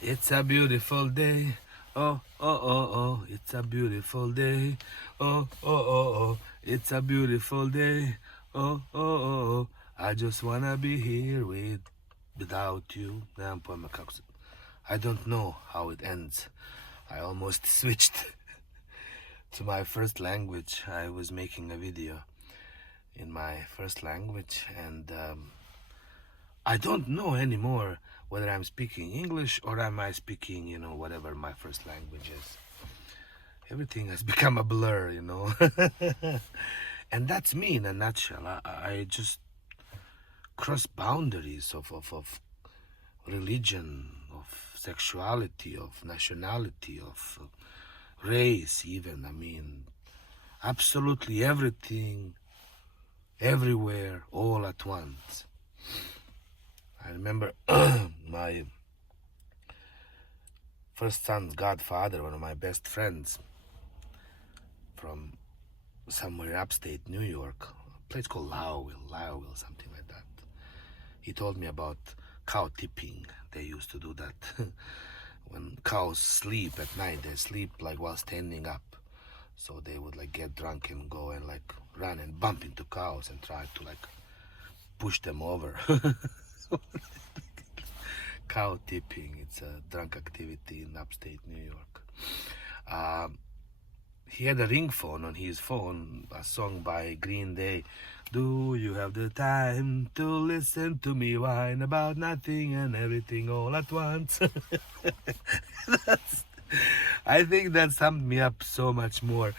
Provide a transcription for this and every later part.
It's a beautiful day. Oh, oh, oh, oh, it's a beautiful day. Oh, oh, oh, oh, it's a beautiful day. Oh, oh, oh, oh, I just wanna be here without you. I don't know how it ends. I almost switched to my first language. I was making a video in my first language, and I don't know anymore whether I'm speaking English or am I speaking, whatever my first language is. Everything has become a blur, And that's me in a nutshell. I just cross boundaries of religion, of sexuality, of nationality, of race even. I mean, absolutely everything, everywhere, all at once. I remember my first son's godfather, one of my best friends from somewhere upstate New York, a place called Lowville, something like that. He told me about cow tipping. They used to do that. When cows sleep at night, they sleep like while standing up. So they would like get drunk and go and like run and bump into cows and try to like push them over. Cow tipping, it's a drunk activity in upstate New York. He had a ring phone on his phone, a song by Green Day. Do you have the time to listen to me whine about nothing and everything all at once? I think that summed me up so much more.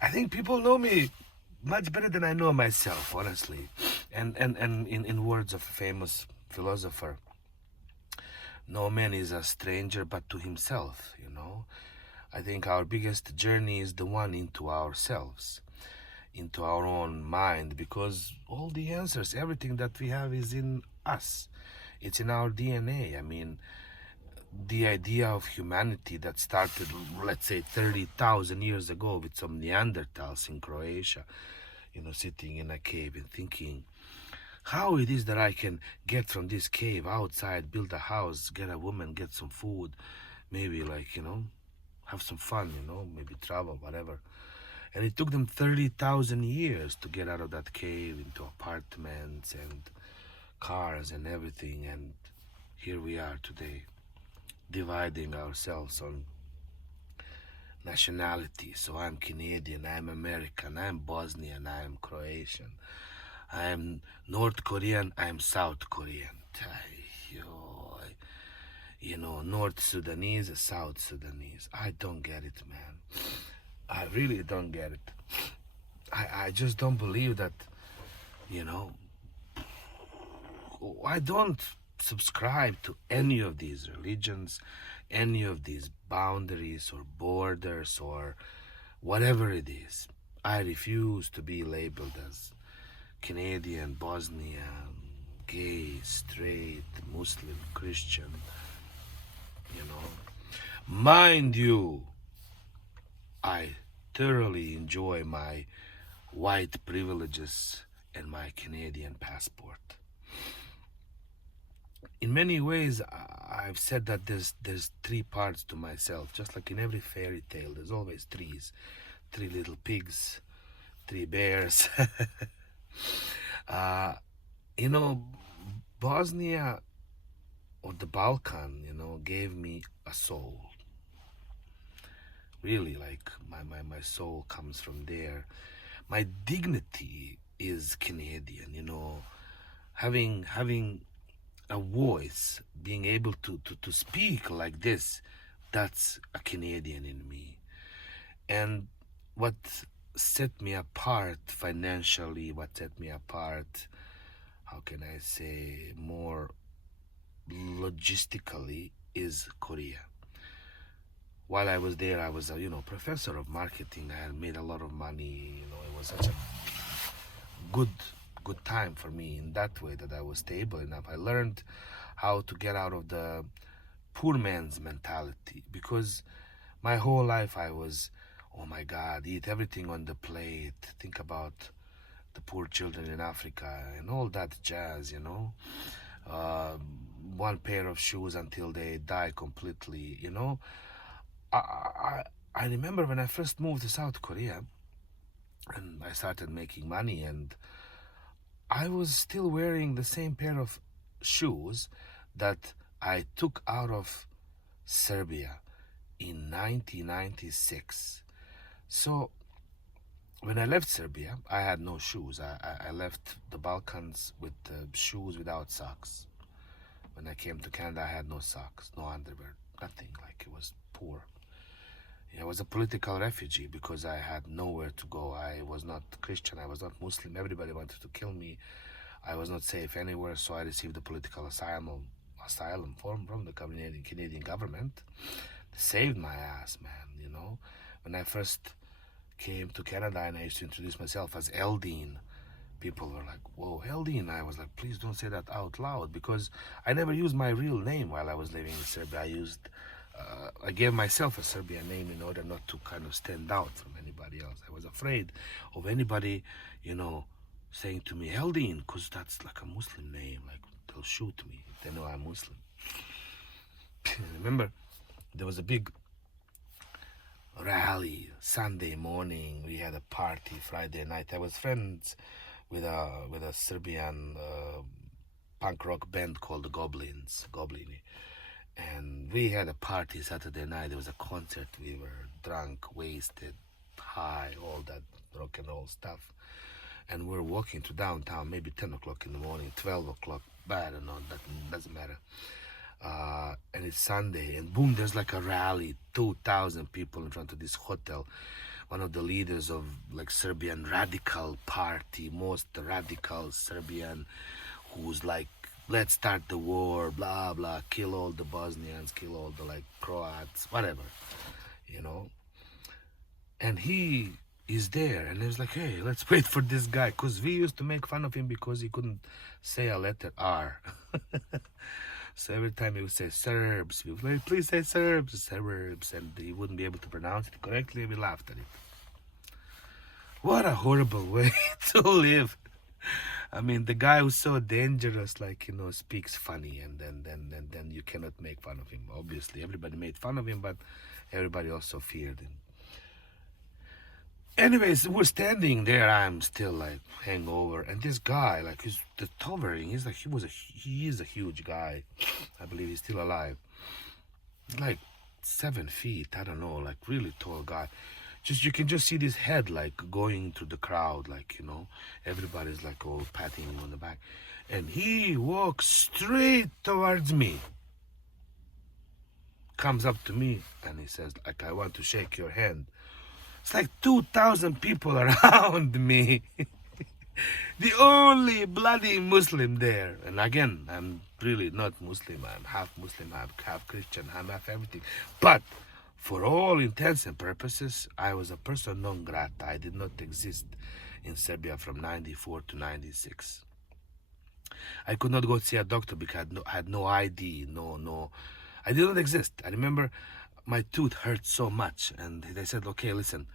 I think people know me much better than I know myself, honestly. And in words of a famous philosopher, no man is a stranger but to himself. I think our biggest journey is the one into ourselves, into our own mind, because all the answers, everything that we have is in us. It's in our DNA. I mean, the idea of humanity that started, let's say, 30,000 years ago with some Neanderthals in Croatia, sitting in a cave and thinking, how it is that I can get from this cave outside, build a house, get a woman, get some food, maybe have some fun, maybe travel, whatever. And it took them 30,000 years to get out of that cave into apartments and cars and everything. And here we are today, dividing ourselves on nationality. So I'm Canadian, I'm American, I'm Bosnian, I'm Croatian, I'm North Korean, I'm South Korean. North Sudanese, South Sudanese. I don't get it, man. I really don't get it. I just don't believe that, you know, I don't subscribe to any of these religions, any of these boundaries or borders or whatever it is. I refuse to be labeled as Canadian, Bosnian, gay, straight, Muslim, Christian, you know. Mind you, I thoroughly enjoy my white privileges and my Canadian passport. In many ways, I've said that there's three parts to myself. Just like in every fairy tale, there's always three little pigs, three bears. uh, you know, Bosnia or the Balkan, gave me a soul. Really, like my soul comes from there. My dignity is Canadian, having a voice, being able to speak like this, that's a Canadian in me. And what set me apart financially, what set me apart, how can I say, more logistically, is Korea. While I was there, I was a professor of marketing. I had made a lot of money. It was such a good time for me in that way, that I was stable enough. I learned how to get out of the poor man's mentality, because my whole life I was, oh my God, eat everything on the plate, think about the poor children in Africa and all that jazz. one pair of shoes until they die completely, you know. I remember when I first moved to South Korea and I started making money, and I was still wearing the same pair of shoes that I took out of Serbia in 1996. So when I left Serbia, I had no shoes. I left the Balkans with shoes without socks. When I came to Canada, I had no socks, no underwear, nothing. Like, it was poor. I was a political refugee because I had nowhere to go. I was not Christian. I was not Muslim. Everybody wanted to kill me. I was not safe anywhere, so I received a political asylum from the Canadian government. Saved my ass, man, you know. When I first came to Canada and I used to introduce myself as Eldine, people were like, whoa, Eldine. I was like, please don't say that out loud, because I never used my real name while I was living in Serbia. I gave myself a Serbian name in order not to kind of stand out from anybody else. I was afraid of anybody, you know, saying to me, Eldine, because that's like a Muslim name. Like, they'll shoot me if they know I'm Muslim. Remember, there was a big rally Sunday morning. We had a party Friday night. I was friends with a Serbian punk rock band called the Goblini. And we had a party Saturday night. There was a concert. We were drunk, wasted, high, all that rock and roll stuff. And we're walking to downtown, maybe 10 o'clock in the morning, 12 o'clock. But I don't know, that doesn't matter. And it's Sunday, and boom, there's like a rally, 2,000 people in front of this hotel. One of the leaders of like Serbian radical party, most radical Serbian, who's like, let's start the war, blah, blah, kill all the Bosnians, kill all the like Croats, whatever, you know. And he is there, and he was like, hey, let's wait for this guy, because we used to make fun of him because he couldn't say a letter R. So every time he would say Serbs, we would like, please say Serbs, and he wouldn't be able to pronounce it correctly. We laughed at it. What a horrible way to live. I mean, the guy who's so dangerous, like, you know, speaks funny, and then you cannot make fun of him. Obviously, everybody made fun of him, but everybody also feared him. Anyways, we're standing there. I'm still like hangover, and this guy, like, he's the towering. He's like, he is a huge guy. I believe he's still alive. Like 7 feet. I don't know, like really tall guy. You can just see this head like going through the crowd, like, you know, everybody's like all patting him on the back, and he walks straight towards me. Comes up to me and he says, like, I want to shake your hand. It's like 2,000 people around me. The only bloody Muslim there. And again, I'm really not Muslim. I'm half Muslim, I'm half Christian, I'm half everything. But for all intents and purposes, I was a person non grata. I did not exist in Serbia from 94 to 96. I could not go see a doctor because I had no ID, no. I did not exist. I remember my tooth hurt so much, and they said, okay, listen,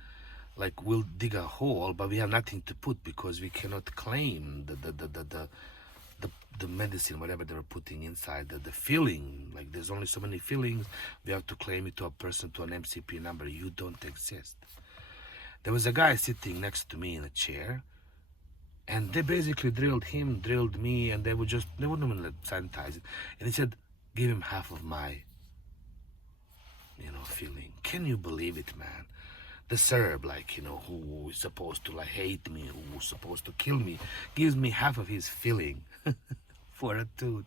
like, we'll dig a hole, but we have nothing to put because we cannot claim the medicine, whatever they were putting inside, the filling. Like, there's only so many fillings. We have to claim it to a person, to an MCP number. You don't exist. There was a guy sitting next to me in a chair, and they basically drilled him, drilled me, and they wouldn't even sanitize it. And he said, give him half of my, you know, filling. Can you believe it, man? The Serb, like, you know, who is supposed to like hate me, who's supposed to kill me, gives me half of his filling for a tooth.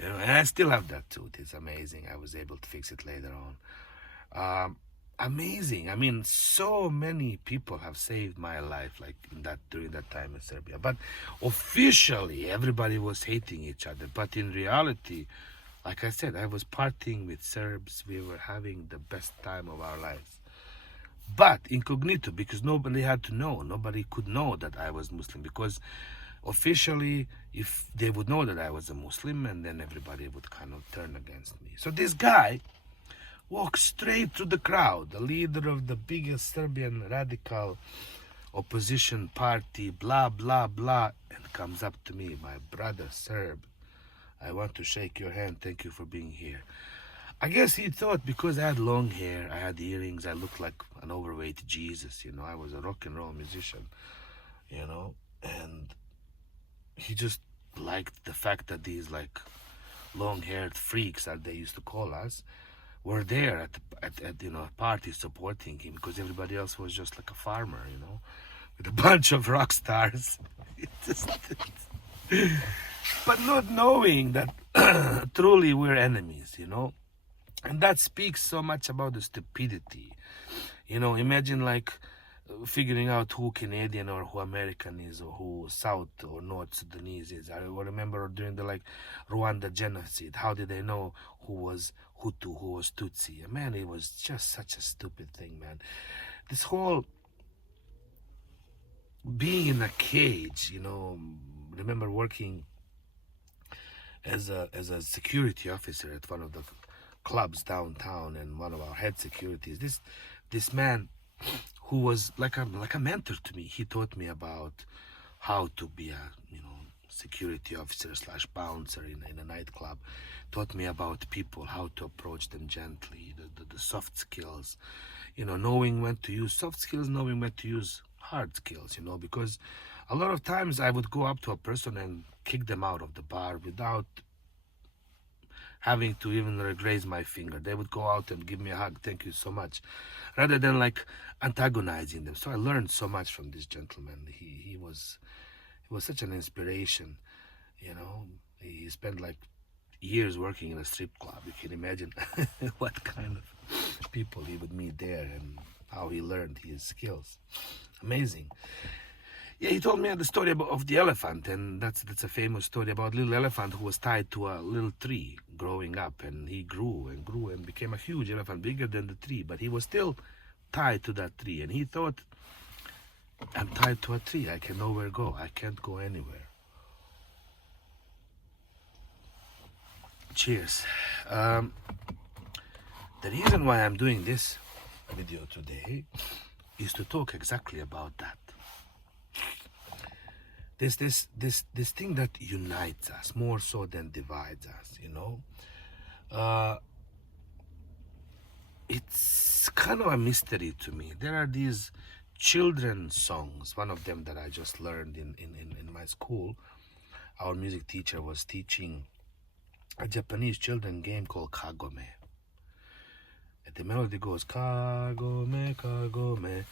You know, and I still have that tooth. It's amazing. I was able to fix it later on. Amazing. I mean, so many people have saved my life, like during that time in Serbia. But officially, everybody was hating each other. But in reality, like I said, I was partying with Serbs. We were having the best time of our lives. But incognito, because nobody had to know. Nobody could know that I was Muslim, because officially, if they would know that I was a Muslim, and then everybody would kind of turn against me. So this guy walks straight through the crowd, the leader of the biggest Serbian radical opposition party, blah, blah, blah, and comes up to me, my brother Serb. I want to shake your hand. Thank you for being here. I guess he thought because I had long hair, I had earrings, I looked like an overweight Jesus, I was a rock and roll musician, and he just liked the fact that these like long-haired freaks that they used to call us were there at parties supporting him because everybody else was just like a farmer, with a bunch of rock stars. It just, but not knowing that truly we're enemies. And that speaks so much about the stupidity. Imagine like figuring out who Canadian or who American is or who South or North Sudanese is. I remember during the like Rwanda genocide, how did they know who was Hutu, who was Tutsi? Man, it was just such a stupid thing, man. This whole being in a cage, remember working as a security officer at one of the clubs downtown, and one of our head securities, this man who was like a mentor to me. He taught me about how to be a security officer slash bouncer in a nightclub. Taught me about people, how to approach them gently, the soft skills, knowing when to use soft skills, knowing when to use hard skills, because a lot of times I would go up to a person and kick them out of the bar without having to even raise my finger. They would go out and give me a hug, thank you so much, rather than like antagonizing them. So I learned so much from this gentleman. He was such an inspiration. He spent like years working in a strip club. You can imagine what kind of people he would meet there and how he learned his skills. Amazing. Yeah, he told me the story of the elephant, and that's a famous story about a little elephant who was tied to a little tree growing up, and he grew and grew and became a huge elephant, bigger than the tree, but he was still tied to that tree, and he thought, I'm tied to a tree, I can nowhere go, I can't go anywhere. Cheers. The reason why I'm doing this video today is to talk exactly about that. This thing that unites us more so than divides us, it's kind of a mystery to me. There are these children's songs. One of them that I just learned in my school. Our music teacher was teaching a Japanese children game called Kagome. And the melody goes Kagome, Kagome.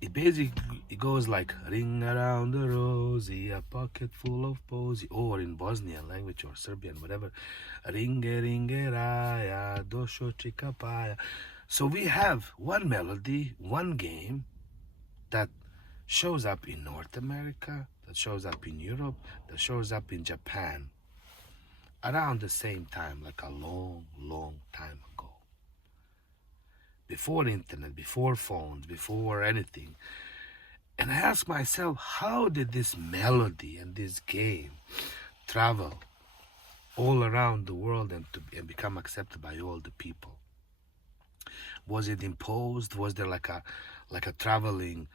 It goes like ring around the rosy, a pocket full of posy, or in Bosnian language or Serbian, whatever, ringe ringe raya, dosho chikapaya. So we have one melody, one game that shows up in North America, that shows up in Europe, that shows up in Japan around the same time, like a long, long time ago. Before internet, before phones, before anything. And I ask myself, how did this melody and this game travel all around the world and become accepted by all the people? Was it imposed? Was there like a traveling,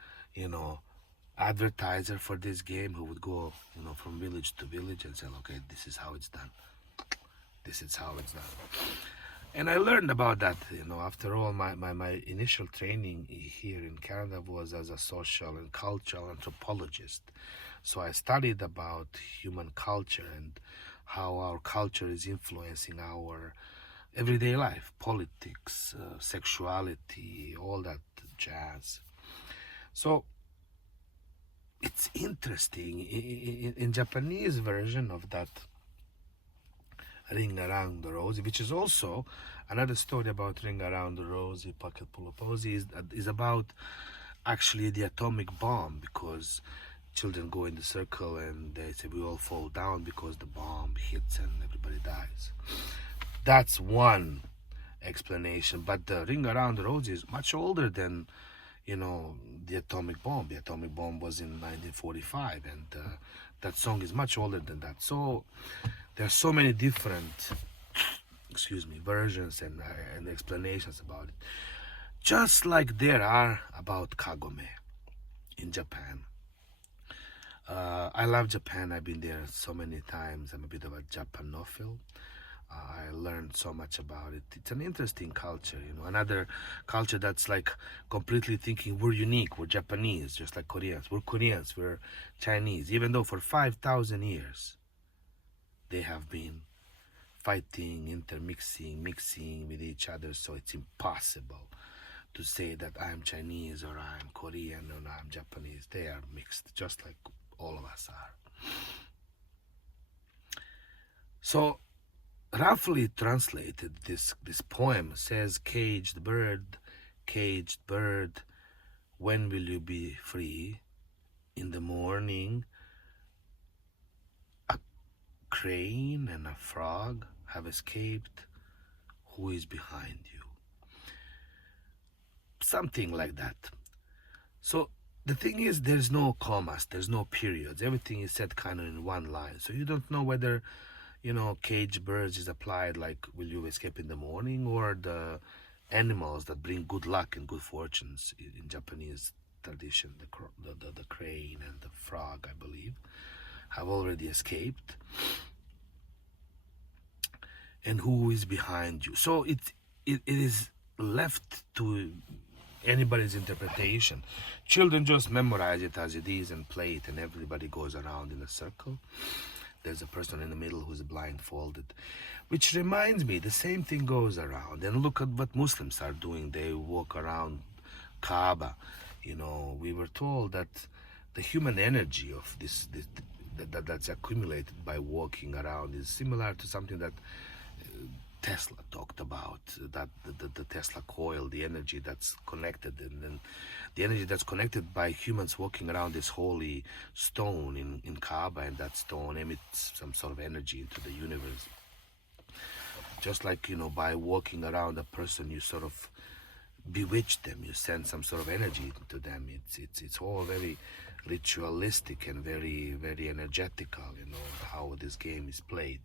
advertiser for this game who would go, from village to village and say, okay, this is how it's done. This is how it's done. And I learned about that, after all, my initial training here in Canada was as a social and cultural anthropologist. So I studied about human culture and how our culture is influencing our everyday life, politics, sexuality, all that jazz. So it's interesting, in Japanese version of that Ring Around the Rosy, which is also another story about Ring Around the Rosy, Pocket Full of Posy, is about actually the atomic bomb, because children go in the circle and they say we all fall down because the bomb hits and everybody dies. That's one explanation, but the Ring Around the Rosy is much older than the atomic bomb. The atomic bomb was in 1945, and that song is much older than that. So there are so many different, versions and explanations about it. Just like there are about Kagome in Japan. I love Japan. I've been there so many times. I'm a bit of a Japanophile. I learned so much about it. It's an interesting culture, another culture that's like completely thinking we're unique, we're Japanese, just like Koreans, we're Chinese, even though for 5,000 years they have been fighting, intermixing, mixing with each other, so it's impossible to say that I'm Chinese or I'm Korean or I'm Japanese. They are mixed, just like all of us are. So, roughly translated, this poem says, caged bird, when will you be free? In the morning, a crane and a frog have escaped. Who is behind you? Something like that. So the thing is, there's no commas, there's no periods. Everything is said kind of in one line. So you don't know whether, cage birds is applied like, will you escape in the morning, or the animals that bring good luck and good fortunes in Japanese tradition, the crane and the frog, I believe, have already escaped. And who is behind you? So it is left to anybody's interpretation. Children just memorize it as it is and play it, and everybody goes around in a circle. There's a person in the middle who's blindfolded, which reminds me, the same thing goes around. And look at what Muslims are doing. They walk around Kaaba. We were told that the human energy of that's accumulated by walking around is similar to something that Tesla talked about, that the Tesla coil, the energy that's connected, and then the energy that's connected by humans walking around this holy stone in Kaaba, and that stone emits some sort of energy into the universe. Just like, by walking around a person, you sort of bewitch them, you send some sort of energy to them. It's all very ritualistic and very, very energetical, how this game is played.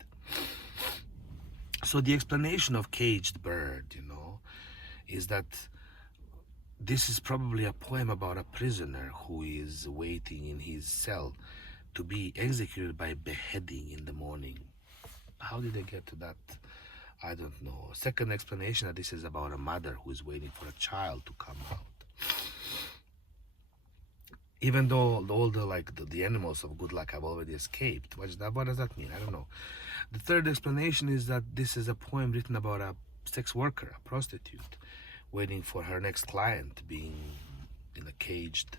So the explanation of caged bird, is that this is probably a poem about a prisoner who is waiting in his cell to be executed by beheading in the morning. How did they get to that? I don't know. Second explanation, that this is about a mother who is waiting for a child to come out. Even though all the animals of good luck have already escaped. What does that mean? I don't know. The third explanation is that this is a poem written about a sex worker, a prostitute, waiting for her next client, being in a caged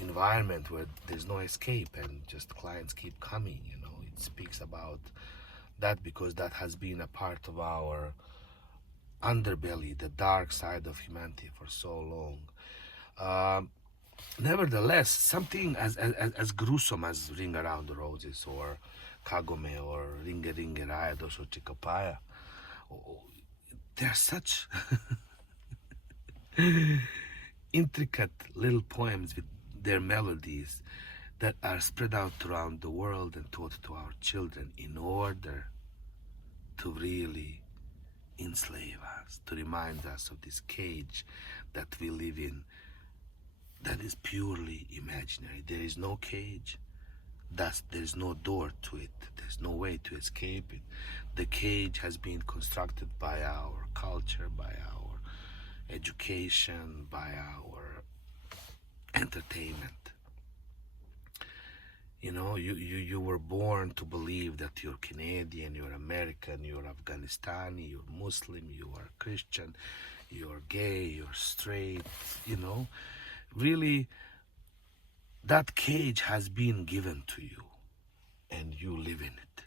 environment where there's no escape and just clients keep coming. It speaks about that because that has been a part of our underbelly, the dark side of humanity for so long. Nevertheless, something as gruesome as Ring Around the Roses or Kagome or Ringe Ringe Raidos or Chikapaya, they're such intricate little poems with their melodies that are spread out around the world and taught to our children in order to really enslave us, to remind us of this cage that we live in that is purely imaginary. There is no cage, thus there is no door to it. There's no way to escape it. The cage has been constructed by our culture, by our education, by our entertainment. You were born to believe that you're Canadian, you're American, you're Afghanistani, you're Muslim, you are Christian, you're gay, you're straight, Really, that cage has been given to you, and you live in it.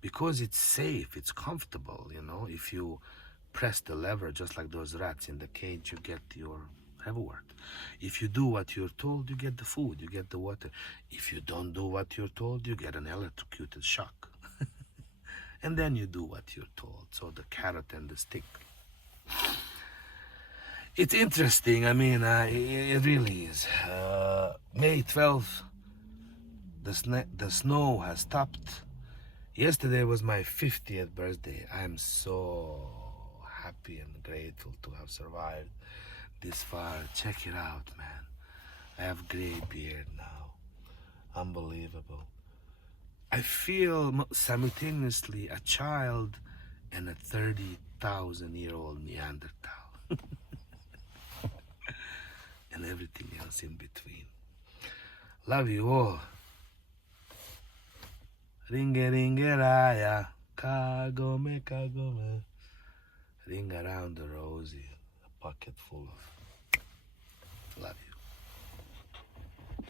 Because it's safe, it's comfortable, If you press the lever, just like those rats in the cage, you get your reward. If you do what you're told, you get the food, you get the water. If you don't do what you're told, you get an electrocuted shock. And then you do what you're told. So the carrot and the stick. It's interesting. I mean, it really is. May 12th, the snow has stopped. Yesterday was my 50th birthday. I'm so happy and grateful to have survived this far. Check it out, man. I have gray beard now. Unbelievable. I feel simultaneously a child and a 30,000-year-old Neanderthal. And everything else in between. Love you all. Ringe ringe raya, kagome kagome. Ring around the rosy, a pocket full of love you.